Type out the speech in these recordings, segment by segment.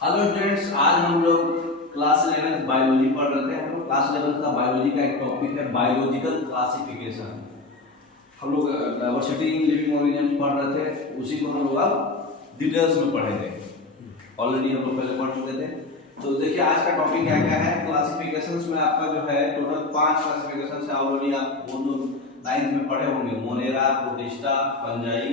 Hello students, आज हम लोग क्लास 11 बायोलॉजी पढ़ रहे थे। हम लोग क्लास 11 का बायोलॉजी का एक टॉपिक है बायोलॉजिकल क्लासिफिकेशन। हम लोग डाइवर्सिटी इन लिविंग ऑर्गेनिजम्स पढ़ रहे थे, उसी को हम लोग अब डिटेल्स में पढ़ेंगे। ऑलरेडी हम लोग पहले पढ़ चुके थे। तो देखिए आज का टॉपिक क्या क्या है। क्लासिफिकेशंस में आपका जो है टोटल 5 क्लासिफिकेशन है। ऑलरेडी आप वो 9th में पढ़े होंगे, Monera, Protista, Fungi,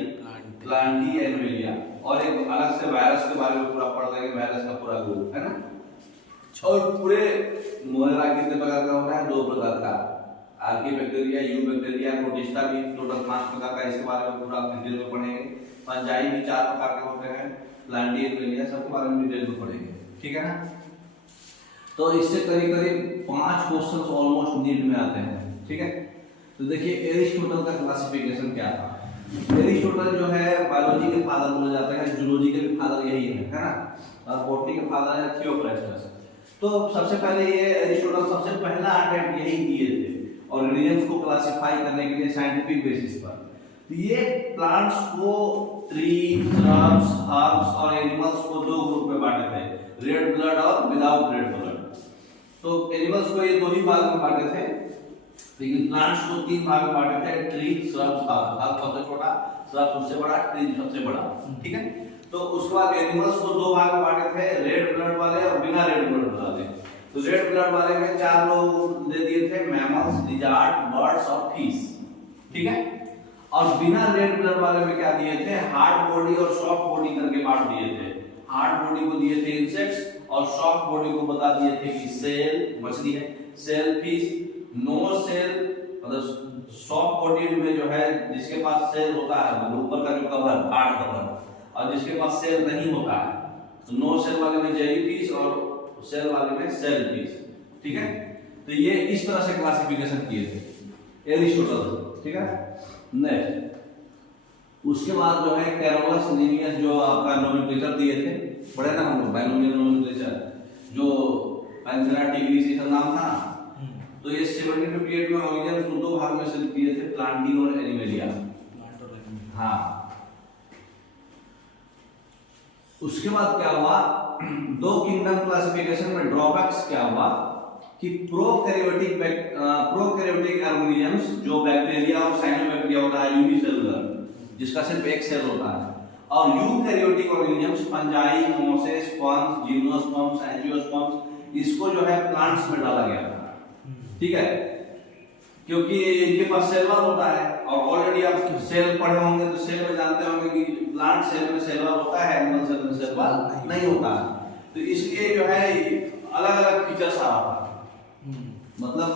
Plantae, animalia, और एक अलग से वायरस के बारे में पूरा पढ़ लेंगे। वायरस का पूरा ग्रुप है ना। और पूरे मोनेरा कितने प्रकार का होता है? 2 प्रकार का, Archie bacteria, you bacteria. Protista भी टोटल 5 प्रकार का, इसके बारे में पूरा डिटेल में पढ़ेंगे। फंजाई भी 4 प्रकार के होते हैं। प्लांटी, एनिमेलिया, सबके बारे में डिटेल में पढ़ेंगे, ठीक है ना। तो इससे करीब करीब 5 क्वेश्चंस ऑलमोस्ट नीड में आते हैं, ठीक है। तो देखिए एरिस्टोटल का क्लासिफिकेशन क्या था। एरिस्टोटल जो है बायोलॉजी के फादर बोले जाते हैं, जूलॉजी के भी फादर यही है ना। और बॉटनी के फादर है थियोफ्रास्टस। तो सबसे पहले ये एरिस्टोटल सबसे पहला अटेम्प्ट यही किए थे ऑर्गेनिजम्स को क्लासिफाई करने के लिए साइंटिफिक बेसिस पर। तो ये प्लांट्स को ट्री, श्रब्स, हर्ब्स और एनिमल्स को 2 ग्रुप में बांटे थे, रेड ब्लड और विदाउट रेड ब्लड। तो एनिमल्स को ये 2 ही भाग में बांटे थे, लेकिन प्लांट्स को 3 भाग में बांटे थे, ट्री, श्रब्स, हर्ब सबसे छोटा, श्रब्स उससे बड़ा, ट्री सबसे बड़ा, ठीक है। तो उसके बाद एनिमल्स को 2 भाग में बांटे थे, रेड ब्लड वाले और बिना रेड ब्लड वाले। तो रेड ब्लड वाले में 4 लोग दे दिए थे, मैमल्स, लिजार्ड, बर्ड्स और फिश, ठीक है। और बिना रेड ब्लड वाले में क्या दिए थे? हार्ड बॉडी और सॉफ्ट बॉडी करके बांट दिए थे। हार्ड बॉडी को दिए थे इंसेक्ट्स और सॉफ्ट बॉडी को बता दिए थे कि सेल, मछली है, सेल फिश, नो सेल मतलब सॉफ्ट बॉडी में जो है जिसके पास सेल होता है, मतलब ऊपर का जो कवर, हार्ड कवर, और जिसके पास सेल नहीं होता है, तो नो सेल वाले में जेलीफिश और सेल वाले में सेल फिश, ठीक है। तो ये इस तरह से क्लासिफिकेशन किए थे एरिस्टोटल, ठीक है। नेक्स्ट उसके बाद जो है कैरोलस लिनियस, जो आपका नोमेनक्लेचर दिए थे, पढ़े ना हम लोग बाइनोमियल नोमेनक्लेचर, जो पैंथेरा, टिग्रिस ये सब नाम था। तो ये 1758 में ऑर्गेनिजम्स को 2 भाग में से दिए थे, प्लांटी और एनिमेलिया। हाँ, उसके बाद क्या हुआ, 2 किंगडम क्लासिफिकेशन में ड्रॉबैक्स क्या हुआ कि प्रोकैरियोटिक ऑर्गेनिजम्स जो बैक्टीरिया और साइनोबैक्टीरिया होता है यूनिसेलुलर, जिसका सिर्फ एक सेल होता है, और eukaryotic organisms fungi, Moses, sponge, gymnosperms, angiosperms, इसको जो है प्लांट्स में डाला गया था, ठीक है। क्योंकि इनके पास सेल वॉल होता है, और ऑलरेडी आप सेल पढ़े होंगे तो सेल में जानते होंगे कि प्लांट सेल में सेल वॉल होता है, एनिमल सेल में सेल वॉल नहीं होता है। तो इसलिए जो है अलग अलग फीचर्स आ रहा है। मतलब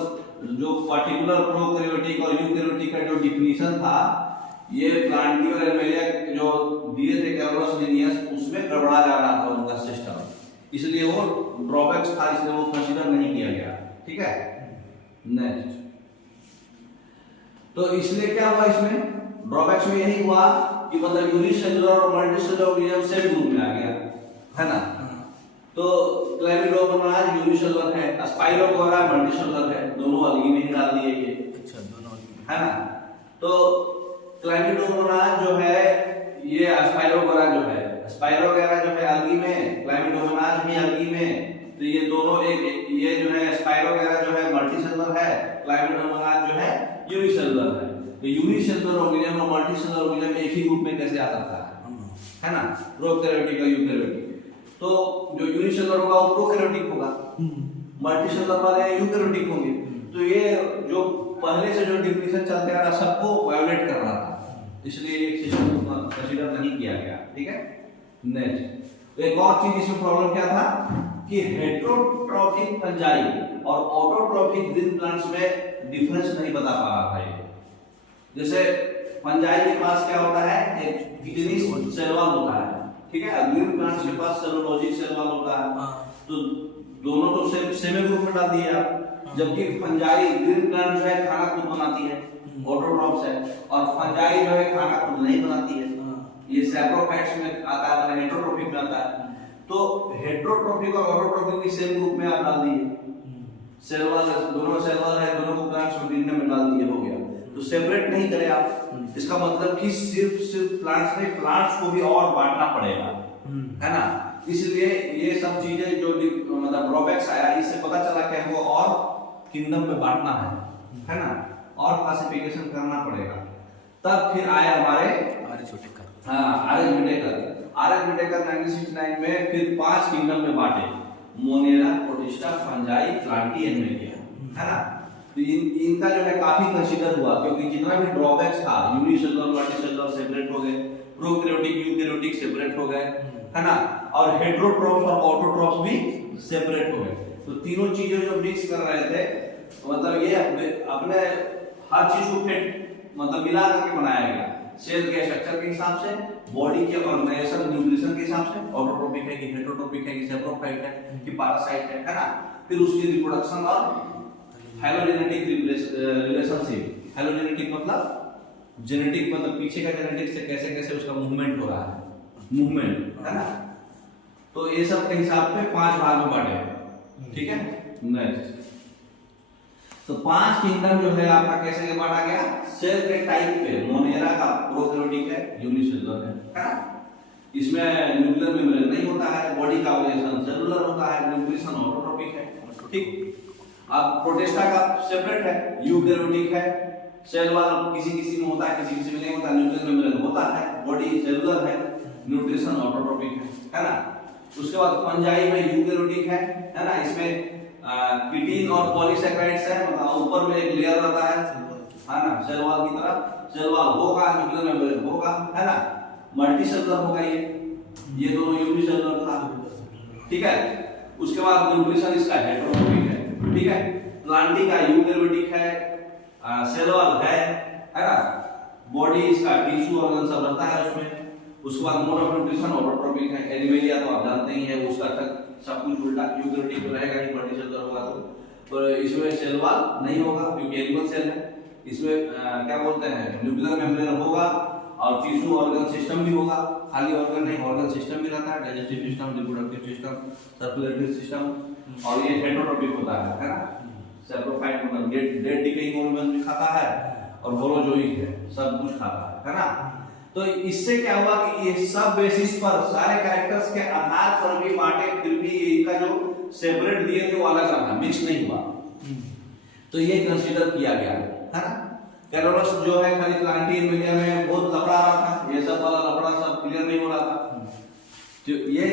जो पर्टिकुलर प्रोकैरियोटिक और यूकैरियोटिक का जो डिफिनीशन था, ये प्लांटी और एनिमेलिया जो दिए थे कैरोलस लिनियस, उसमें गड़बड़ा जा रहा था उनका सिस्टम, इसलिए वो ड्रॉबैक्स था, इसलिए वो कंसीडर नहीं किया गया, ठीक है। नेक्स्ट तो इसलिए क्या हुआ, इसमें ड्रॉबैक्स में यही हुआ कि मतलब यूनिसेलुलर और मल्टीसेलुलर ऑर्गेनिज्म सेम ग्रुप में आ गया, है ना। तो क्लैमिडोमोनास यूनिसेलुलर है, स्पाइरोगोरा मल्टीसेलुलर है, दोनों अलगी में ही डाल दिए ये, अच्छा दोनों अलगी, है ना। तो क्लैमिडोमोनास जो है, ये स्पाइरोगोरा जो है, स्पाइरोगोरा जो है अलगी में, क्लैमिडोमोनास भी अलगी में। तो ये दोनों एक, ये जो है स्पाइरोगोरा जो है मल्टीसेलुलर है, क्लैमिडोमोनास जो है यूनिसेलुलर है। तो यूनिसेलुलर ऑर्गेनिज्म और मल्टीसेलुलर ऑर्गेनिज्म एक ही ग्रुप में कैसे आ सकता है ना, प्रोकैरियोटिक और यूकैरियोटिक। तो जो यूनिसेलुलर होगा वो प्रोकैरियोटिक होगा, मल्टीसेलुलर वाले यूकैरियोटिक होंगे। तो ये जो पहले से जो डिफिनीशन चलते आ रहा सबको वायोलेट कर रहा था, इसलिए एक सिस्टम को कंसीडर नहीं किया गया, ठीक है। नेक्स्ट एक और चीज इसमें प्रॉब्लम क्या था कि हेटेरोट्रॉफिक फंजाई और ऑटोट्रॉफिक ग्रीन प्लांट्स में डिफरेंस नहीं बता पा रहा था ये। जैसे फंजाई के पास क्या होता है, एक गिलिस सेल वॉल होता है, ठीक है। ग्रीन प्लांट्स के पास सेलुलोजिक सेल वॉल होता है। तो दोनों तो सेम ग्रुप में डाल दिए आप। जबकि फंजाई, ग्रीन प्लांट जो है खाना खुद बनाती है, ऑटोट्रॉफ्स है, और फंजाई जो है खाना खुद नहीं बनाती है, ये सैप्रोफाइट्स में आता है, मतलब हेटेरोट्रॉफिक में आता है। तो हेटेरोट्रॉफिक और ऑटोट्रॉफिक भी सेम ग्रुप में आप डाल दिए, सेल वॉल दोनों सेल वॉल है, दोनों को प्लांट्स में डाल दिए, हो गया। तो सेपरेट नहीं करें आप, इसका मतलब कि सिर्फ प्लांट्स में प्लांट्स को भी और बांटना पड़ेगा, है ना। इसलिए ये सब चीजें जो मतलब ड्रॉबैक्स आया, इससे पता चला कि हमको और किंगडम में बांटना है ना, और क्लासिफिकेशन करना पड़ेगा। तब फिर आए हमारे आर एच विटेकर 1969 में फिर 5 किंगडम में बांटे, Monera, Protista, Fungi, Plantae and Animalia, है ना। तो इनका जो है काफी कंसीडर हुआ, क्योंकि जितना भी ड्रॉबैक्स था, यूनिसेलुलर, मल्टीसेलुलर सेपरेट हो गए, प्रोकैरियोटिक यूकैरियोटिक सेपरेट हो गए, है ना, और हेटेरोट्रॉप्स और ऑटोट्रॉप्स भी सेपरेट हो गए। तो तीनों चीजें जो मिक्स कर रहे थे, मतलब ये अपने हर चीज को फिट मतलब मिला करके बनाया गया, सेल के स्ट्रक्चर के हिसाब से, बॉडी के ऑर्गेनाइजेशन न्यूट्रिशन के हिसाब से, ऑटोट्रोपिक है कि हेटेरोट्रोपिक है कि सेप्रोफाइट है कि पैरासाइट है ना, फिर उसकी रिप्रोडक्शन और फाइलोजेनेटिक रिलेशनशिप। फाइलोजेनेटिक मतलब जेनेटिक, मतलब पीछे का जेनेटिक से कैसे कैसे उसका मूवमेंट हो रहा है, मूवमेंट, है ना। तो ये सब के हिसाब पे 5 भाग में बांटे, ठीक है। नेक्स्ट, तो 5 किंगडम जो है आपका कैसे बांटा गया, सेल के टाइप पे। मोनेरा का प्रोकैरियोटिक है, यूनिसेलुलर है ना, इसमें न्यूक्लियर मेम्ब्रेन नहीं होता है, बॉडी का ऑर्गेनाइजेशन सेलुलर होता है, न्यूट्रिशन ऑटोट्रोपिक है, ठीक। अब प्रोटिस्टा का सेपरेट है, यूकैरियोटिक है, सेल वाल किसी किसी में होता है, किसी किसी में नहीं होता, न्यूक्लियर मेम्ब्रेन होता है, बॉडी सेलुलर है, न्यूट्रिशन ऑटोट्रोपिक है ना। उसके बाद फंजाई में यूकैरियोटिक है ना, इसमें किटीन और पॉलीसैकेराइड्स है, मतलब ऊपर में एक लेयर रहता है ना, सेल वॉल की तरह, सेल वॉल होगा, न्यूक्लियर मेम्ब्रेन होगा, है ना, मल्टीसेलुलर होगा, ये दोनों यूनिसेलुलर था, ठीक है। उसके बाद न्यूट्रिशन इसका हेटेरोट्रोपिक है, ठीक है। प्लांटी का यूकैरियोटिक है, सेल वॉल है ना, बॉडी इसका टिश्यू ऑर्गन सब रहता है उसमें। उसके बाद मोड ऑफ न्यूट्रिशन ऑटोट्रोपिक है। एनिमेलिया तो आप जानते ही हैं, उसका तक सब कुछ उल्टा यूकैरियोटिक तो रहेगा ही, मल्टीसेलुलर होगा तो इसमें सेल वॉल नहीं होगा क्योंकि एनिमल सेल है। इसमें क्या बोलते हैं, न्यूक्लियर मेम्ब्रेन होगा और टिश्यू ऑर्गन सिस्टम भी होगा, खाली ऑर्गन नहीं, ऑर्गन सिस्टम भी रहता है, digestive system, reproductive system, circulatory system, और ये हेटेरोट्रोपिक होता है ना। सेप्रोफाइट मतलब डेड डिकेइंग ऑर्गन भी खाता है और होलोजोइक है, सब कुछ खाता है ना। तो इससे क्या हुआ कि ये सब बेसिस पर सारे कैरेक्टर्स के आधार पर भी बांटे, फिर भी इनका जो सेपरेट दिए थे वो अलग रहा, मिक्स नहीं हुआ। तो ये कंसीडर किया गया है ना। कैरोलस जो है खाली प्लांटी एनिमेलिया में बहुत लफड़ा रहा था, ये सब वाला लफड़ा सब क्लियर नहीं हो रहा था। तो ये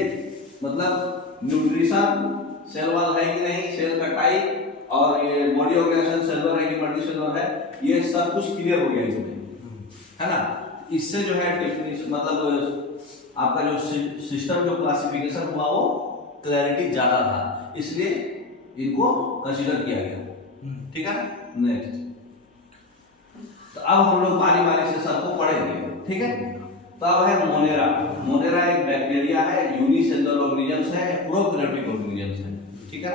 मतलब न्यूट्रिशन, सेल वॉल है कि नहीं, सेल का टाइप, और ये बॉडी ऑर्गेनाइजेशन सेलुलर है कि मल्टीसेलुलर है, ये सब कुछ क्लियर हो गया इसमें, है ना। इससे जो है मतलब आपका जो सिस्टम जो क्लासिफिकेशन हुआ वो क्लैरिटी ज्यादा था, इसलिए इनको कंसीडर किया गया, ठीक है। नेक्स्ट, तो अब हम लोग बारी बारी से सबको पढ़ेंगे, ठीक है। तो अब है मोनेरा। मोनेरा एक बैक्टीरिया है, यूनिसेलुलर ऑर्गेनिजम्स है, प्रोकैरियोटिक ऑर्गेनिजम्स है, ठीक है।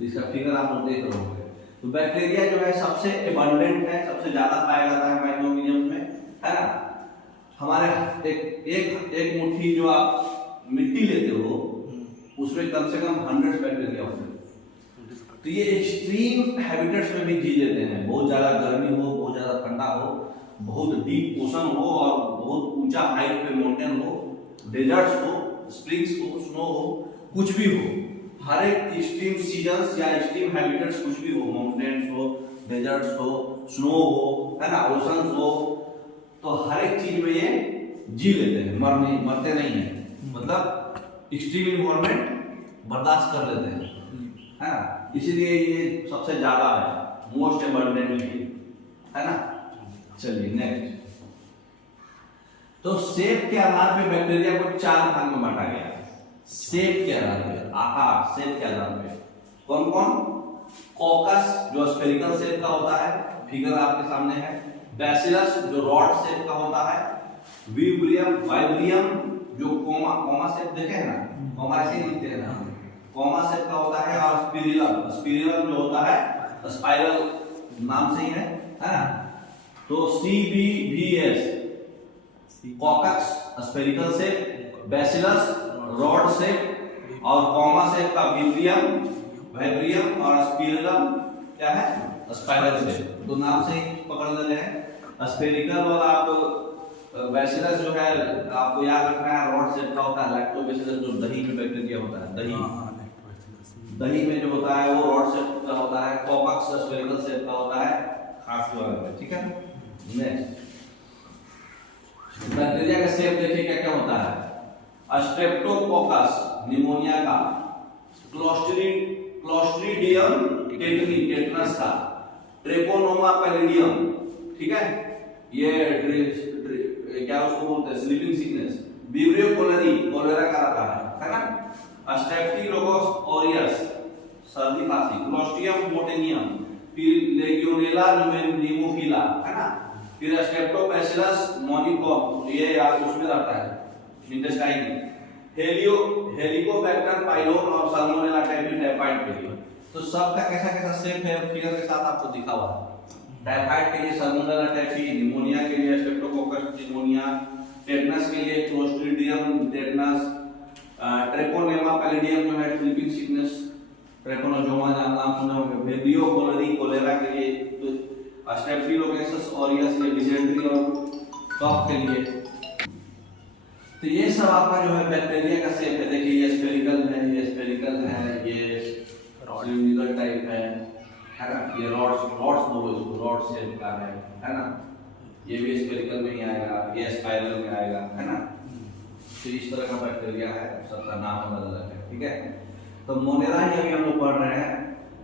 इसका फिगर आप लोग देख रहे होंगे। तो बैक्टीरिया जो है सबसे एबंडेंट है, सबसे ज्यादा पाया जाता है माइक्रो ऑर्गेनिजम्स में, है ना। हमारे एक मुट्ठी जो आप मिट्टी लेते हो उसमें कम से कम 100 बैक्टीरिया होते हैं। तो ये एक्सट्रीम हैबिटेट्स में भी जी लेते हैं, बहुत ज्यादा गर्मी हो, बहुत ज्यादा ठंडा हो, बहुत डीप ओशन हो और बहुत ऊंचा हाइट पे माउंटेन हो, डेजर्ट्स हो, स्प्रिंग्स हो, स्नो हो, कुछ भी हो, हर एक एक्सट्रीम सीजन्स या एक्सट्रीम हैबिटेट्स कुछ भी हो, माउंटेन्स हो, डेजर्ट्स हो, स्नो हो, है ना, ओशंस हो, तो हर एक चीज में ये जी लेते हैं, मरते नहीं है, मतलब एक्सट्रीम इन्वायरमेंट बर्दाश्त कर लेते हैं, है ना। इसीलिए ये सबसे ज्यादा है, मोस्ट एबंडेंट है ना। चलिए नेक्स्ट, तो शेप के आधार पे बैक्टीरिया को 4 भाग में बांटा गया। शेप के आधार पे, आकार, शेप के आधार पे कौन कौन, कॉकस जो स्फेरिकल शेप का होता है, फिगर आपके सामने है। बैसिलस जो रॉड शेप का होता है। विब्रियम, वाइब्रियम जो कोमा शेप देखे हैं ना, कोमा ऐसे लिखते हैं ना, कोमा शेप का होता है। और स्पिरिलम, स्पिरिलम जो होता है स्पाइरल नाम से ही है ना। तो CBVS, caucus spherical shape, bacillus rod shape, और कोमा शेप का विब्रियम, वाइब्रियम, और स्पिरिलम क्या है, स्पाइरल शेप। तो नाम से ही पकड़ लेते हैं। स्फेरिकल वाला आप बैसिलस जो है आपको याद रखना है रॉड शेप का होता है। लैक्टोबैसिलस जो दही में बैक्टीरिया होता है, दही में जो होता है वो रॉड शेप का होता है। कॉकस स्फेरिकल शेप का होता है खांसी वाले में, ठीक है। नेक्स्ट बैक्टीरिया का शेप देखिए क्या क्या होता है। स्ट्रेप्टोकोकस निमोनिया का, क्लोस्ट्रीडियम टेटनी टेटनस का, ट्रेपोनोमा पैलिडियम, ठीक है, ये क्या उसको बोलते हैं sleeping sickness, Vibrio cholerae cholera का आता है ना। स्ट्रेप्टोकोकस ऑरियस सर्दी खांसी, क्लोस्ट्रिडियम बोटेनियम, फिर लेगियोनेला निमोफिला है ना, फिर स्ट्रेप्टोबैसिलस मोनिकॉम ये यार उसमें रहता है इंटेस्टाइन में, हेलिकोबैक्टर पाइलोन और साल्मोनेला टाइफाइड के लिए। तो सबका कैसा कैसा शेप है फिगर के साथ आपको दिखा हुआ है। टाइफाइड के लिए साल्मोनेला टाइफी, निमोनिया के लिए स्ट्रेप्टोकोकस निमोनिया, टेटनस के लिए क्लोस्ट्रीडियम टेटनस, ट्रेपोनेमा पैलिडियम जो है स्लीपिंग सिकनेस, ट्रेपोनोजोमा नाम सुने होंगे, विब्रियो कोलेरी कोलेरा के लिए, स्ट्रेप्टोकोकस ऑरियस के डिसेंट्री और कफ के लिए। तो ये सब आपका जो है बैक्टीरिया का शेप है। देखिए ये स्फेरिकल है, ये स्फेरिकल है, ये सिलिंड्रिकल टाइप है ना, ये रॉड्स बोलो इसको, रॉड शेप का है ना, ये भी स्फेरिकल में ही आएगा, ये स्पाइरल में आएगा है ना। तो इस तरह का बैक्टीरिया है, सबका नाम अलग अलग है, ठीक है। तो मोनेरा ही अभी हम लोग पढ़ रहे हैं।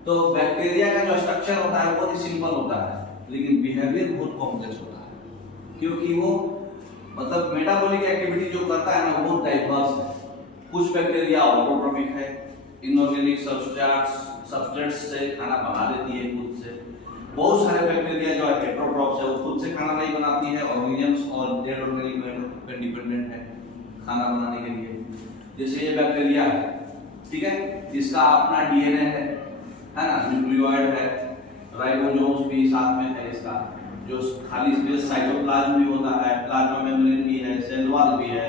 तो बैक्टीरिया का जो स्ट्रक्चर होता है बहुत ही सिंपल होता है, लेकिन बिहेवियर बहुत कॉम्प्लेक्स होता है, क्योंकि वो मतलब मेटाबॉलिक एक्टिविटी जो करता है ना वो डाइवर्स है। कुछ बैक्टीरिया ऑटोट्रोपिक है, इनऑर्गेनिक सब्सटेंस से खाना बना देती है खुद से। बहुत सारे बैक्टीरिया जो है हेटेरोट्रॉप्स है, वो खुद से खाना नहीं बनाती है, ऑर्गेनिजम्स और डेड ऑर्गेनिक मैटर पे डिपेंडेंट है खाना बनाने के लिए। जैसे ये बैक्टीरिया है, ठीक है, इसका अपना डीएनए है ना, न्यूक्लियोइड है, राइबोसोम्स भी साथ में है इसका, जो खाली स्पेस साइटोप्लाज्म भी होता है, प्लाज्मा मेम्ब्रेन भी है, सेल वॉल भी है,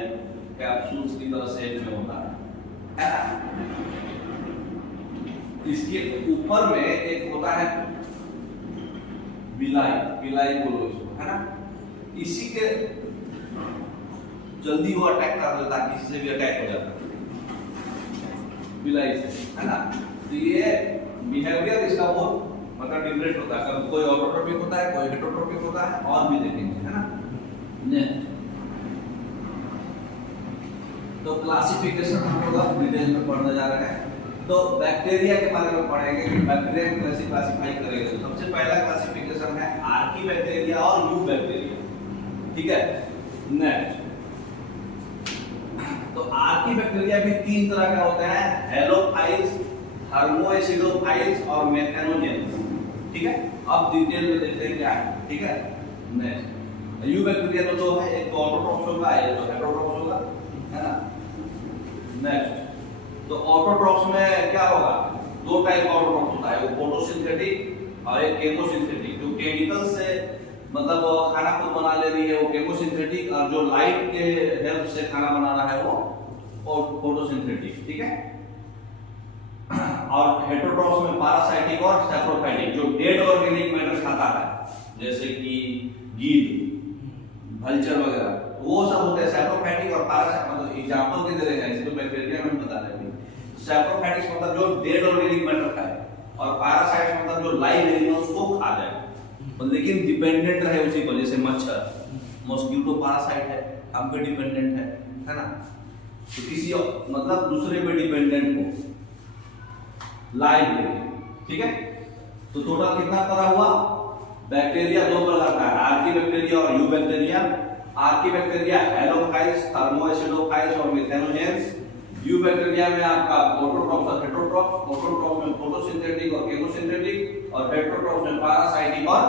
कैप्सूल्स की तरह सेल में होता है ना। इसके ऊपर में एक होता है विलाई बोलो इसको, है ना। इसी के जल्दी वो अटैक कर लेता है, किसी से भी अटैक हो जाता है विलाई से, है ना। तो ये बिहेवियर इसका बहुत मतलब डिफरेंट होता है, कोई ऑटोट्रोपिक होता है, कोई हेटेरोट्रोपिक होता है, और भी देखेंगे, है ना। तो क्लासिफिकेशन हम लोग डिटेल में पढ़ने जा रहे हैं। तो बैक्टीरिया के बारे में पढ़ेंगे कि बैक्टीरिया को कैसे क्लासिफाई करेंगे। तो सबसे पहला क्लासिफिकेशन है आर्की बैक्टीरिया और यू बैक्टीरिया, ठीक है। नेक्स्ट तो आर्की बैक्टीरिया भी तीन तरह के होते हैं, हेलोफाइल्स, थर्मोएसिडोफाइल्स और मेथेनोजेंस, ठीक है। अब डिटेल में देखते हैं क्या है, ठीक है। नेक्स्ट यू बैक्टीरिया तो दो है, एक तो ऑटोट्रोप्स होगा, एक तो हेटेरोट्रोप्स होगा, है ना। नेक्स्ट तो ऑटोट्रोप्स में क्या होगा, दो टाइप का ऑटोट्रोप्स होता है, वो फोटोसिंथेटिक और एक केमोसिंथेटिक। जो केमिकल से मतलब खाना खुद बना ले रही है वो केमोसिंथेटिक, और जो लाइट के हेल्प से खाना बना रहा है वो फोटोसिंथेटिक, ठीक है। और हेटेरोट्रोप्स में पैरासाइटिक और सैप्रोफाइटिक, जो डेड ऑर्गेनिक मैटर खाता है, जैसे कि गीद, भल्चर वगैरह, वो सब होते हैं सैप्रोफाइटिक और पैरासाइटिक। मतलब एग्जांपल के दे रहे हैं, इसको बैक्टीरिया में बता रहे हैं। सैप्रोफाइटिक मतलब जो डेड ऑर्गेनिक मैटर खाए, और पैरासाइट्स मतलब जो लाइव एनिमल्स को खा जाए, लेकिन डिपेंडेंट रहे उसी पर। जैसे मच्छर, मॉस्किटो पैरासाइट है, हम पे डिपेंडेंट है ना। तो किसी मतलब दूसरे पे डिपेंडेंट हो लाइव में, ठीक है। तो टोटल कितना तरह हुआ, बैक्टीरिया दो प्रकार का है, आर्की बैक्टीरिया और eubacteria. Archaebacteria halophiles, thermoacidophiles और मेथेनोजेंस। यू बैक्टीरिया में आपका ऑटोट्रोप्स और हेटेरोट्रोप्स, ऑटोट्रोप्स में फोटोसिंथेटिक और केमोसिंथेटिक, और हेटेरोट्रोप्स में पैरासाइटिक और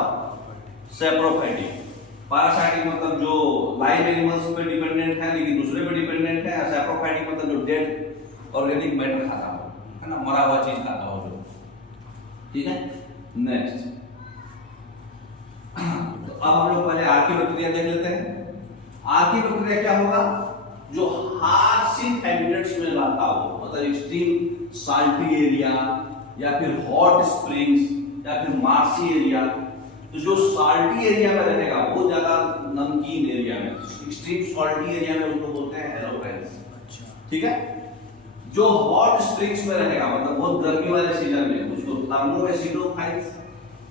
सैप्रोफाइटिक। पैरासाइटिक मतलब जो लाइव एनिमल्स पे डिपेंडेंट है लेकिन दूसरे पे डिपेंडेंट है, और सैप्रोफाइटिक मतलब जो डेड ऑर्गेनिक मैटर खाता हो, है ना, मरा हुआ चीज खाता हो जो, ठीक है। नेक्स्ट तो अब हम लोग पहले आर्की बैक्टीरिया देख लेते हैं। आर्की बैक्टीरिया क्या होगा, जो हार्शिंग हैबिटेट्स में रहता हो, मतलब एक्सट्रीम साल्टी एरिया या फिर हॉट स्प्रिंग्स या फिर मार्सी एरिया, तो जो साल्टी एरिया में रहेगा वो ज्यादा नमकीन एरिया में, एक्सट्रीम सॉल्टी एरिया में उसको बोलते हैं हेलोफाइल्स। अच्छा, ठीक है। जो हॉट स्ट्रिंग्स में रहेगा, मतलब बहुत गर्मी वाले सीजन में, उसको थर्मोएसिडोफाइल्स,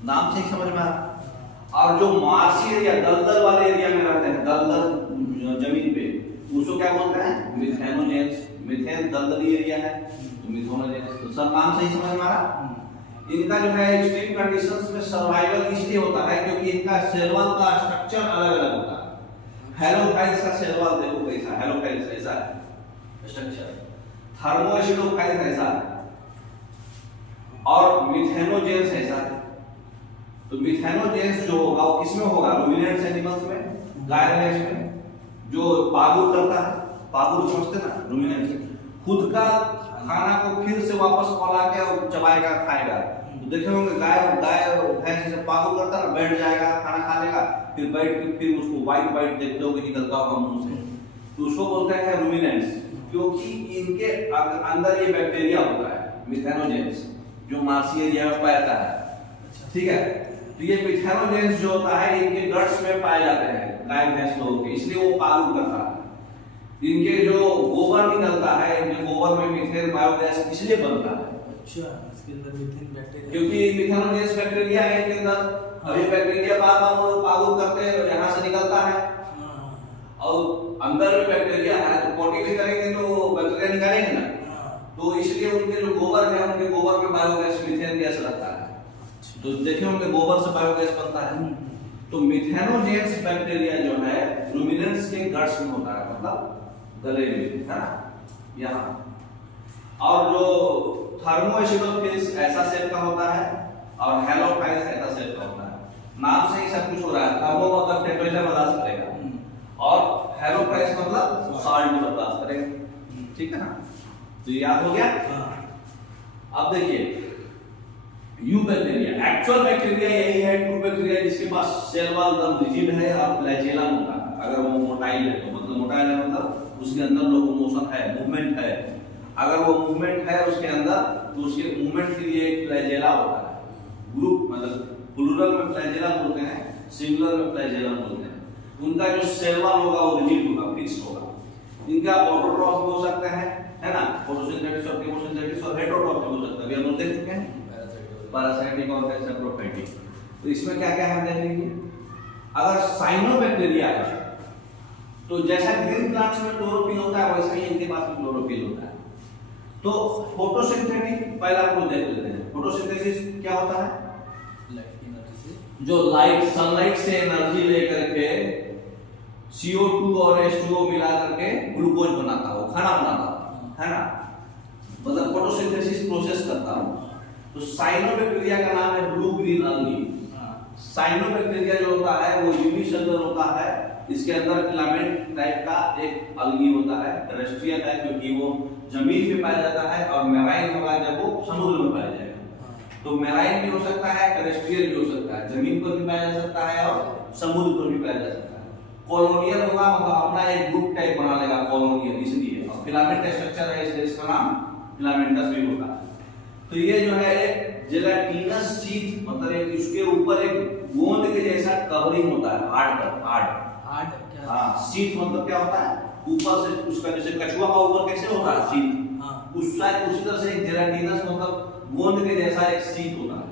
नाम से ही समझ में आ रहा। और जो मार्सी एरिया, दलदल वाले एरिया में रहते हैं, दलदल जमीन पे, उसको क्या बोलते हैं? मिथेनोजेंस। मिथेन दलदली एरिया है तो मिथेनोजेंस। तो सब नाम से ही समझ में आ रहा। इनका जो है एक्सट्रीम कंडीशंस में सर्वाइवल इसलिए होता है क्योंकि इनका सेल वॉल का स्ट्रक्चर अलग अलग होता है। हेलोफाइल्स का सेल वॉल देखो कैसा, हेलोफाइल्स ऐसा है स्ट्रक्चर, थर्मोएसिडोफाइल्स ऐसा है, और मिथेनोजेंस ऐसा है। तो मिथेनोजेंस जो होगा वो किसमें होगा? रूमिनेंट्स एनिमल्स में, गाय भैंस में, जो पागुर करता है, पागुर समझते ना, रूमिनेंट्स, खुद का खाना को फिर से वापस पला के और चबाएगा, खाएगा। तो देखे होंगे गाय भैंस से पागुर करता है ना, बैठ जाएगा, खाना खा लेगा, फिर बैठ के फिर उसको वाइट देखते होगे निकलता होगा मुंह से, तो उसको बोलते हैं रूमिनेंट्स, क्योंकि इनके अंदर ये बैक्टीरिया होता है मिथेनोजेंस, जो मार्सी एरिया में पाया जाता है। ठीक है। तो ये मिथेनोजेंस जो होता है इनके गट्स में पाए जाते हैं गाय भैंस लोगों के, इसलिए वो पागुर करता है। इनके जो गोबर निकलता है, इनके गोबर में मीथेन बायोगैस इसलिए बनता है। अच्छा, इसके अंदर मीथेन बैक्टीरिया, क्योंकि मिथेनोजेंस बैक्टीरिया है इनके अंदर। अब ये बैक्टीरिया बार-बार वो पागुर करते हैं, यहाँ से निकलता है और अंदर में बैक्टीरिया है, तो पोटी भी करेंगे तो बैक्टीरिया निकालेंगे ना, तो इसलिए उनके जो गोबर है, उनके गोबर में बायोगैस मीथेन गैस लगता है। तो देखे होंगे गोबर से बायोगैस बनता है। तो मिथेनोजेंस बैक्टीरिया जो है रूमिनेंट्स के गट्स में होता है, मतलब गले में, है ना, यहाँ। और जो थर्मोएसिडोफाइल्स ऐसा शेप का होता है और हेलोफाइल्स ऐसा शेप का होता है। नाम से ही सब कुछ हो रहा है। थर्मो मतलब टेम्परेचर बर्दाश्त करेगा और हेलोफाइल्स मतलब सॉल्ट बर्दाश्त करेगा। ठीक है ना, तो याद हो गया। अब देखिए यू बैक्टीरिया, एक्चुअल बैक्टीरिया यही है, ट्रू बैक्टीरिया, जिसके पास सेल वॉल एकदम रिजिड है और फ्लैजेलम होता है। अगर वो मोटाइल है तो मतलब मोटाइल है मतलब उसके अंदर लोकोमोशन है, मूवमेंट है। अगर वो मूवमेंट है उसके अंदर, तो उसके मूवमेंट के लिए एक फ्लैजेला होता है। ग्रुप मतलब प्लूरल में फ्लैजेला बोलते हैं, सिंगुलर में फ्लैजेलम बोलते हैं। उनका जो सेल वॉल होगा वो रिजिड होगा, फिक्स होगा। इनका ऑटोट्रॉफ हो सकते हैं, है ना, फोटोसिंथेसिस और केमोसिंथेसिस, और हेटेरोट्रॉफ हो सकता है। हम देख चुके हैं पैरासाइटिक और सैप्रोफाइटिक। तो इसमें क्या क्या है देख लीजिए। अगर साइनोबैक्टीरिया है तो जैसा ग्रीन प्लांट्स में क्लोरोफिल होता है वैसे ही इनके पास भी क्लोरोफिल होता है। तो फोटोसिंथेटिक पहला आपको देख लेते हैं। फोटोसिंथेसिस क्या होता है? लाइट की एनर्जी से, जो लाइट सनलाइट से एनर्जी लेकर के CO2 और H2O मिला करके ग्लूकोज बनाता है, खाना बनाता है ना, मतलब फोटोसिंथेसिस प्रोसेस करता है। तो साइनोबैक्टीरिया का नाम है ब्लू ग्रीन अलगी। साइनोबैक्टीरिया जो होता है वो यूनिसेलुलर होता है। इसके अंदर फिलामेंट टाइप का एक अलगी होता है, टेरेस्ट्रियल है क्योंकि वो जमीन पे पाया जाता है, और मैराइन होगा जब वो समुद्र में पाया जाएगा। तो मैराइन भी हो सकता है, टेरेस्ट्रियल भी हो सकता है, जमीन पर भी पाया जा सकता है और समुद्र पर भी पाया जा सकता है। कॉलोनियल होगा मतलब अपना एक ग्रुप टाइप बना लेगा, कॉलोनियल इसलिए, और फिलामेंट स्ट्रक्चर है इसलिए इसका नाम फिलामेंटस भी होता है। तो ये जो है एक जेलाटिनस शीट, मतलब एक उसके ऊपर एक गोंद के जैसा कवरिंग होता है, हार्ड शीट मतलब क्या होता है? ऊपर से उसका जैसे कछुआ का ऊपर कैसे होता है शीट, उस साइड उसी तरह से एक जेलाटिनस मतलब गोंद के जैसा एक शीट होता है।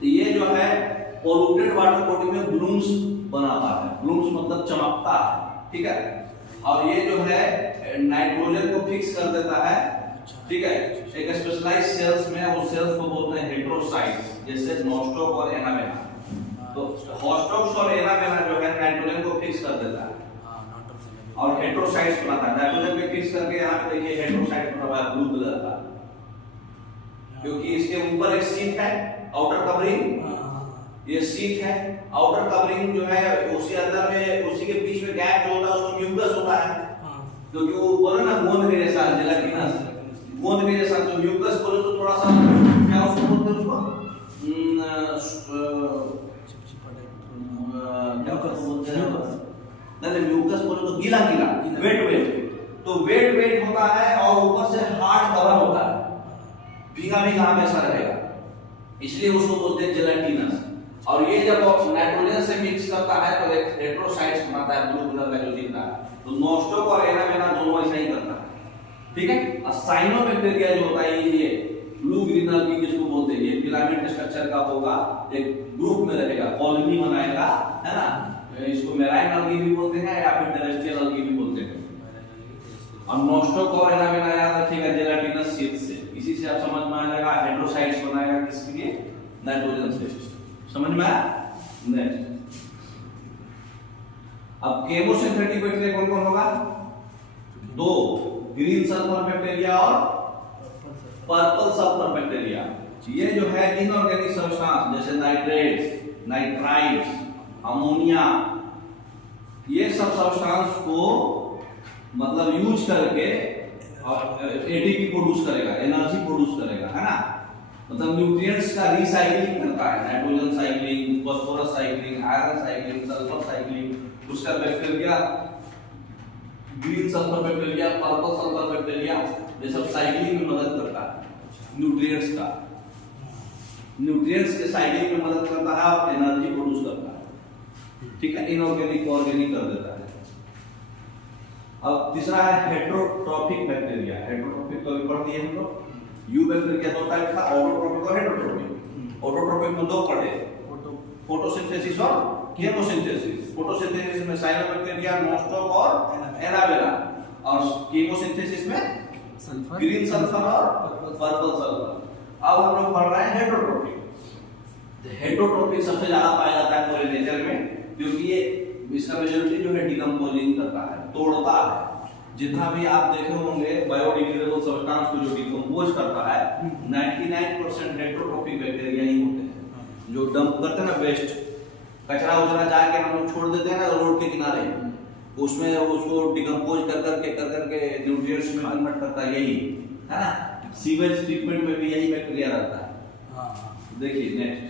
तो ये जो है पोल्यूटेड वाटर बॉडी में ब्लूम्स बनाता है। ब्लूम्स मतलब चमकता है, ठीक है। और ये जो है नाइट्रोजन को फिक्स कर देता है, ठीक है, एक स्पेशलाइज्ड सेल्स में। वो सेल्स को बोलते हैं हेटेरोसाइट्स, जैसे नोस्टॉक और एनामेना। तो होस्टॉक्स और एनामेना जो है नाइट्रोजन को फिक्स कर देता है और हेटेरोसाइट्स बनाता है। नाइट्रोजन को फिक्स करके यहाँ पे देखिए हेटेरोसाइट बना हुआ है ब्लू कलर का, क्योंकि इसके ऊपर एक शीट है, आउटर कवरिंग, ये शीट है। आउटर कवरिंग जो है उसके अंदर में, उसी के बीच में गैप जो होता है उसको म्यूकस होता है, क्योंकि वो बोले ना गोंद के जैसा, जेलाटिनस गोंद के जैसा। तो म्यूकस बोले तो थोड़ा सा क्या उसको बोलते हैं, उसको क्या बोलते हैं, नहीं म्यूकस बोले तो गीला गीला, वेट। तो वेट होता है और ऊपर से हार्ड कवर होता है, भीगा भीगा हमेशा रहेगा, इसलिए उसको बोलते हैं जेलाटिनस। और ये जब नाइट्रोजन से मिक्स करता है तो एक हेटेरोसाइट्स बनाता है, ब्लू कलर का जो दिख रहा है। तो नोस्टोक और एनाबेना दोनों ऐसा ही करता है, ठीक है। और साइनोबैक्टीरिया जो होता है ये ब्लू ग्रीन अल्गी जिसको बोलते हैं, ये फिलामेंट स्ट्रक्चर का होगा, एक ग्रुप में रहेगा, कॉलोनी बनाएगा, है ना। इसको मेराइन अल्गी भी बोलते हैं या फिर टेरेस्ट्रियल अल्गी भी बोलते हैं। और नोस्टोक और एनाबेना याद रखिएगा जेलाटिनस शीट से, इसी से आप समझ में आ जाएगा हेटेरोसाइट्स बनाएगा किसके लिए, नाइट्रोजन से। समझ में आया? नेक्स्ट, अब केमोसिंथेटिक बैक्टीरिया कौन कौन होगा? दो, ग्रीन सल्फर बैक्टीरिया और पर्पल सल्फर बैक्टीरिया। ये जो है इनऑर्गेनिक सब्सटेंस जैसे नाइट्रेट्स, नाइट्राइट्स, अमोनिया, ये सब सब्सटेंस को मतलब यूज करके एटीपी प्रोड्यूस करेगा, एनर्जी प्रोड्यूस करेगा, है ना। मतलब न्यूट्रिएंट्स का रिसाइक्लिंग करता है, nitrogen cycling, phosphorus cycling, iron cycling, sulphur cycling, उसका bacteria green sulphur bacteria, purple sulphur bacteria, ये सब साइक्लिंग में मदद करता है न्यूट्रिएंट्स का, न्यूट्रिएंट्स के साइक्लिंग में मदद करता है और एनर्जी प्रोड्यूस करता है, ठीक है। इनऑर्गेनिक को ऑर्गेनिक कर देता है। अब तीसरा है हेटेरोट्रॉपिक बैक्टीरिया। हेटेरोट्रॉपिक तो पढ़ दिए हम लोग। यू बैक्टीरिया दो टाइप का, ऑटोट्रॉपिक और हेटेरोट्रॉपिक। ऑटोट्रॉपिक में दो पढ़े, फोटोसिंथेसिस और कीमोसिंथेसिस। फोटोसिंथेसिस में साइनोबैक्टीरिया, नोस्टोक और एनाबेना, और कीमोसिंथेसिस में सल्फर, ग्रीन सल्फर और पर्पल सल्फर। अब हम लोग पढ़ रहे हैं हेटेरोट्रॉपिक। हेटेरोट्रॉपिक सबसे ज्यादा पाया जाता है पूरे नेचर में, क्योंकि ये इसका मेजॉरिटी जो है डिकम्पोजिंग करता है, तोड़ता है। जितना भी आप देखे होंगे बायोडिग्रेडेबल सब्सटेंस को जो डिकम्पोज करता है, 99% हेटेरोट्रॉपिक बैक्टीरिया ही होते हैं। जो डंप करते हैं ना वेस्ट, कचरा उचरा जाके हम लोग छोड़ देते हैं ना रोड के किनारे, उसमें उसको डिकम्पोज कर करके न्यूट्रिएंट्स में कन्वर्ट करता है, यही है ना। सीवेज ट्रीटमेंट में भी यही बैक्टीरिया रहता है। देखिए नेक्स्ट,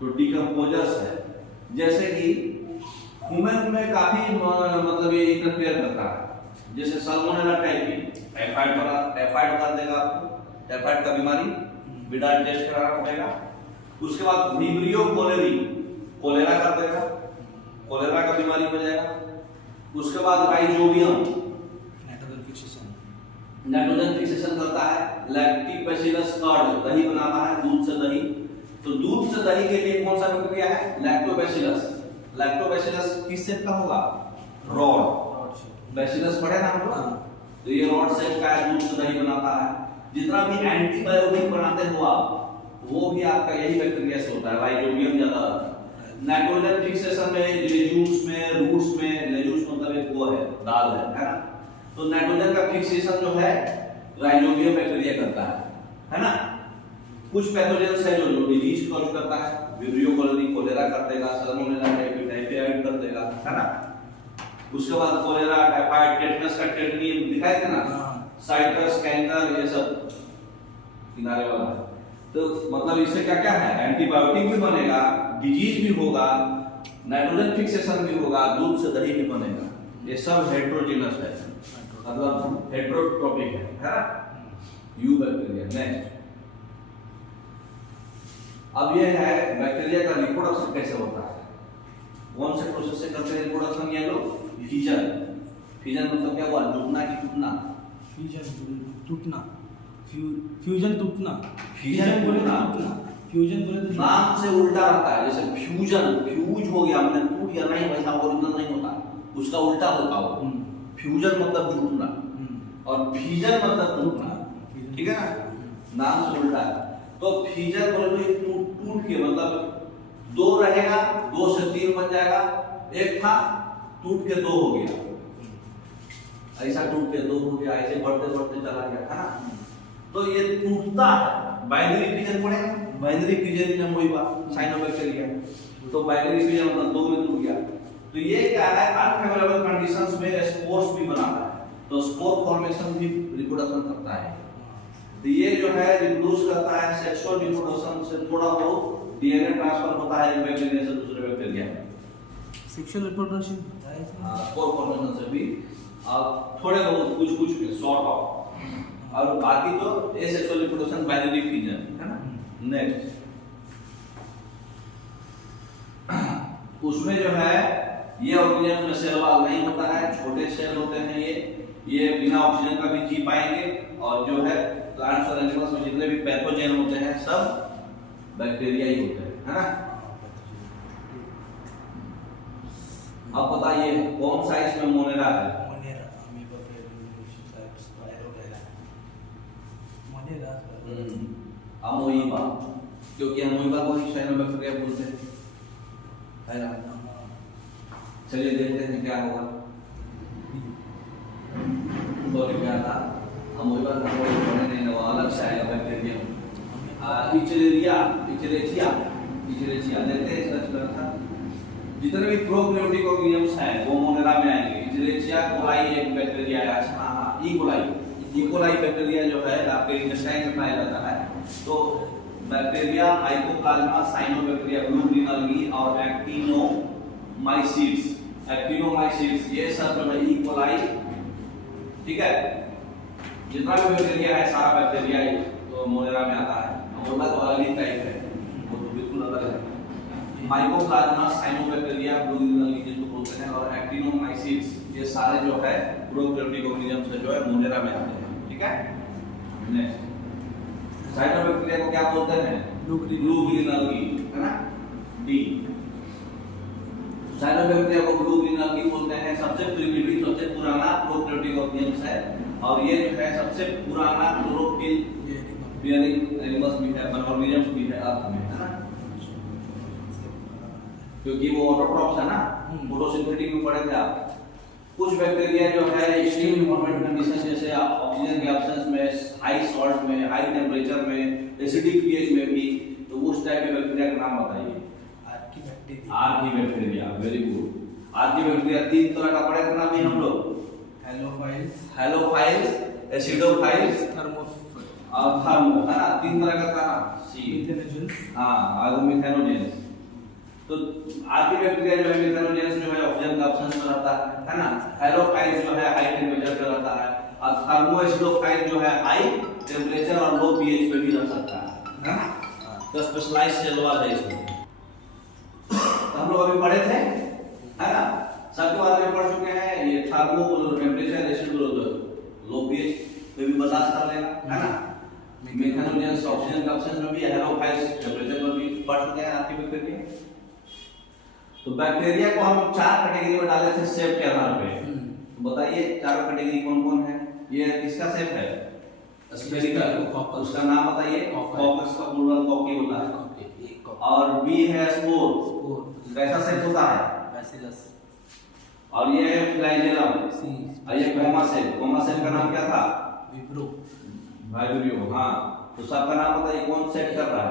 तो डिकम्पोजर्स है, जैसे कि ह्यूमन में काफी मतलब ये इंटरफेयर करता है। जैसे साल्मोनेला टाइफी, टाइफाइड कर देगा आपको, टाइफाइड का बीमारी विडाल टेस्ट कराना पड़ेगा। उसके बाद विब्रियो कोलेरी, कोलेरा कर देगा, कोलेरा का बीमारी हो जाएगा। उसके बाद राइजोबियम, नाइट्रोजन फिक्सेशन करता है। लैक्टोबैसिलस कर्ड, दही बनाता है, दूध से दही। तो दूध से दही के लिए कौन सा बैक्टीरिया है? लैक्टोबैसिलस। लैक्टोबैसिलस किस शेप का होगा? रॉड। बैसिलस पढ़े ना हम लोग, तो ये रॉड शेप का है, दूध से दही बनाता है। जितना भी एंटीबायोटिक बनाते हो आप, वो भी आपका यही बैक्टीरिया से होता है, राइजोबियम ज्यादा रहता है। नाइट्रोजन फिक्सेशन में लेज्यूम्स में, रूट्स में, लेज्यूम्स मतलब एक वो है, दाल है ना। तो नाइट्रोजन का फिक्सेशन जो है राइजोबियम बैक्टीरिया करता है ना। कुछ पैथोजेंस है जो डिजीज कॉज करता है, विब्रियो कोलेरी, कोलेरा कर देगा, साल्मोनेला टाइफी, टाइफाइड कर देगा, है ना। उसके बाद कोलेरा, टाइफाइड, टेटनस का टेटनी दिखाए थे ना, साइटस, कैंकर, ये सब किनारे वाला है। तो मतलब इससे क्या क्या है, एंटीबायोटिक भी बनेगा, डिजीज भी होगा, नाइट्रोजन फिक्सेशन भी होगा, दूध से दही भी बनेगा। ये सब हेटेरोजेनस है, मतलब हेटेरोट्रॉपिक है ना। You bacteria. नेक्स्ट, अब ये है बैक्टीरिया का रिप्रोडक्शन कैसे होता है, कौन से प्रोसेस से करते हैं रिप्रोडक्शन। ये लोग फिजन, फिजन मतलब क्या हुआ, जुड़ना कि टूटना? फ्यूजन टूटना, फ्यूजन टूटना, फ्यूजन टूटना, फ्यूजन बोले तो नाम से उल्टा रहता है। जैसे फ्यूजन, फ्यूज हो गया, मैंने टूट गया, नहीं वैसा ओरिजिनल नहीं होता, उसका उल्टा होता हो। फ्यूजन मतलब जुड़ना और फिजन मतलब टूटना, ठीक है ना, नाम से उल्टा है। तो फिजन बोले तो टूट के मतलब दो रहेगा, 2 से 3 बन जाएगा, एक था टूट के 2 हो गया, ऐसा टूट के 2 हो गया, ऐसे बढ़ते बढ़ते चला गया, है ना। तो ये टूटता है। बाइनरी फिजन पढ़ेगा, बाइनरी फिजन में वही बात, साइनोबैक्टीरिया। तो बाइनरी फिजन मतलब 2 में टूट गया। तो ये क्या है, अनफेवरेबल कंडीशंस में स्पोर्स भी बनाता है, तो स्पोर फॉर्मेशन भी रिप्रोडक्शन करता है। तो ये जो है रिप्रोड्यूस करता है, सेक्सुअल रिप्रोडक्शन से थोड़ा बहुत डीएनए ट्रांसफर होता है एक बैक्टीरिया से दूसरे बैक्टीरिया में, सेक्सुअल रिप्रोडक्शन होता है इसमें। हां, स्पोर फॉर्मेशन से भी थोड़े बहुत कुछ सॉर्ट ऑफ, और बाकी तो एसेक्सुअल रिप्रोडक्शन बाइनरी फिजन, है ना। नेक्स्ट, उसमें जो है ये ऑर्गेनिज्म में सेल वाल नहीं होता है, छोटे सेल होते हैं ये बिना ऑक्सीजन का भी जी पाएंगे। और जो है प्लांट्स और एनिमल्स में जितने भी पैथोजन होते हैं सब बैक्टीरिया ही होते हैं, है ना। अब बताइए कौन सा इसमें मोनेरा है? अमोइबा, क्योंकि अमोइबा को ही साइनोबैक्टीरिया बोलते हैं, है ना। चलिए देखते हैं क्या होगा। तो क्या था अमोइबा का कोई पढ़ने नहीं वो अलग से आएगा बैक्टीरिया। इचलेचिया देखते हैं सर्च करा था। जितने भी प्रोकैरियोटिक ऑर्गेनिजम्स हैं वो मोनेरा में आएंगे। इचलेचिया कोलाई एक बैक्टीरिया है। अच्छा हाँ, ई कोलाई बैक्टीरिया जो है आपके इंटेस्टाइन में पाया जाता है। तो बैक्टीरिया माइकोप्लाज्मा, साइनोबैक्टीरिया, ब्लूग्रीनल्गी और एक्टिनोमाइसीट्स ये सब जो है ई कोलाई, ठीक है। जितना भी बैक्टीरिया है सारा बैक्टीरिया तो मोनेरा में आता है। मोनेरा तो अलग ही टाइप है, वो तो बिल्कुल अलग है। माइकोप्लाज्मा, साइनोबैक्टीरिया, ब्लूग्रीनल्गी जिसको बोलते हैं और एक्टिनोमाइसीट्स ये सारे जो है प्रोकैरियोटिक ऑर्गेनिजम्स से जो है मोनेरा में आते हैं, ठीक है। नेक्स्ट साइनोबैक्टीरिया को क्या बोलते हैं? ब्लूग्रीनल्गी, है ना। डी साइनोबैक्टीरिया को ब्लूग्रीनल्गी बोलते हैं। सबसे प्रिमिटिव, सबसे पुराना प्रोकैरियोटिक ऑर्गेनिजम्स है और ये जो है सबसे पुराना क्लोरोफिल बियरिंग एनिमल्स भी है, ऑर्गेनिजम्स भी है अर्थ में, है ना। क्योंकि वो ऑटोट्रॉफ्स है ना, फोटोसिंथेटिक में पढ़े थे आप। कुछ बैक्टीरिया जो है एक्सट्रीम इन्वायरमेंट कंडीशन जैसे ऑक्सीजन के एब्सेंस में, हाई सॉल्ट में, हाई टेंपरेचर में, एसिडिक पीएच में भी, तो उस टाइप के बैक्टीरिया का नाम बताइए। Archaebacteria, very good. आर्कीबैक्टीरिया तीन तरह का पढ़े थे ना भी हम लोग, हेलोफाइल्स, एसिडोफाइल्स और थर्मो, है ना। तीन तरह का था सी, हाँ आर्गोमिथेनोजेंस। तो आर्कीबैक्टीरिया जो है मिथेनोजेंस जो है ऑक्सीजन का एब्सेंस में रहता है ना। हेलोफाइल्स जो है हाई टेंपरेचर पे रहता है और थर्मो एसिडोफाइल जो है हाई टेंपरेचर और लो पीएच पे भी रह सकता है ना। तो स्पेशलाइज्ड सेल वाल है इसमें। तो हम लोग अभी पढ़े थे, है ना, सबके बारे में पढ़ चुके हैं। ये थर्मो टेंपरेचर, एसिडो लो पीएच पे भी बर्दाश्त कर लेगा, है ना। मिथेनोजेंस ऑक्सीजन का एब्सेंस में भी, हेलोफाइल्स टेंपरेचर में भी पढ़ चुके हैं आर्कीबैक्टीरिया। तो बैक्टीरिया को हम चार कैटेगरी में डाले थे शेप के आधार पे। तो बताइए चारों कैटेगरी कौन कौन है? ये किसका शेप है? स्फेरिकल, उसका नाम बताइए। कॉकस का प्लूरल कॉकी होता है। और बी है स्पोर, कैसा शेप होता है? बैसिलस। और ये है फ्लैजेलम, और ये कोमा शेप का नाम क्या था? वाइब्रियो। हाँ, तो सबका नाम बताइए कौन सेट कर रहा है?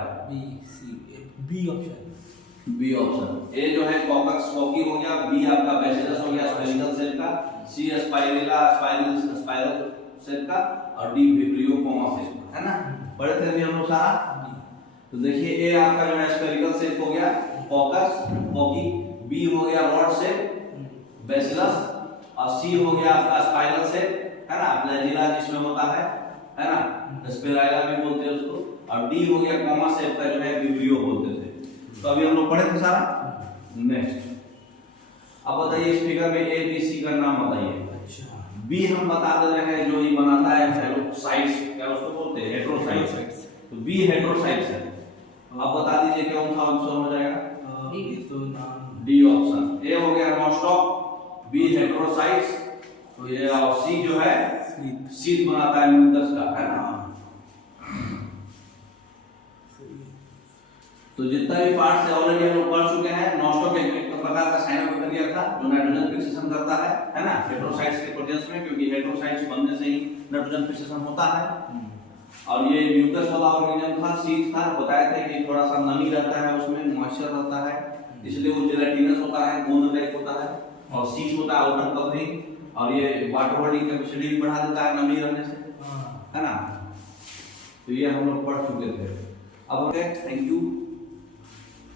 B option. ए जो है कॉकस कॉकी हो गया, बी आपका बैसिलस हो गया स्फेरिकल सेल का, सी स्पाइरेला स्पाइरल सेल का और डी विब्रियो कोमा सेल, है ना। पढ़े थे अभी हम लोग सारा। तो देखिए ए आपका जो है स्फेरिकल सेल हो गया कॉकस कॉकी, बी हो गया रॉड सेल बैसिलस और सी हो गया आपका स्पाइरल सेल, है ना, फ्लैजिला जिसमें होता है ना, स्पाइरेला भी बोलते हैं उसको, और डी हो गया कोमा सेल का जो है विब्रियो बोलते थे। तो अभी हम लोग पढ़े थे सारा। नेक्स्ट अब बताइए इस फिगर में ए बी सी का नाम बताइए। अच्छा, बी हम बता दे रहे हैं जो ये बनाता है हेलोसाइट्स, क्या उसको बोलते हैं? हेटेरोसाइट्स। तो बी हेटेरोसाइट्स है। अब बता दीजिए कौन सा आंसर हो जाएगा? D option. ए हो गया नॉनस्टॉप, बी हेटेरोसाइट्स, तो ये और सी जो है शीट बनाता है म्यूकस का, है ना। तो जितना भी पार्ट से ऑलरेडी हम लोग पढ़ चुके हैं। नॉनस्टॉप एक प्रकार का साइनोबैक्टीरिया था जो नाइट्रोजन फिक्सेशन करता है ना, हेटेरोसाइट्स के प्रेजेंस में, क्योंकि हेटेरोसाइट्स बनने से ही नाइट्रोजन फिक्सेशन होता है। और ये म्यूकस वाला ऑर्गेनिज्म था, शीट था, बताया था कि थोड़ा सा नमी रहता है उसमें, मॉइस्चर रहता है, इसलिए वो जेलेटिनस होता है, गोंद टाइप होता है, और शीट होता है आउटर कवरिंग, और ये वाटर होल्डिंग कैपेसिटी भी बढ़ा देता है नमी रहने से, है ना। तो ये हम लोग पढ़ चुके थे। अब ओके, थैंक यू।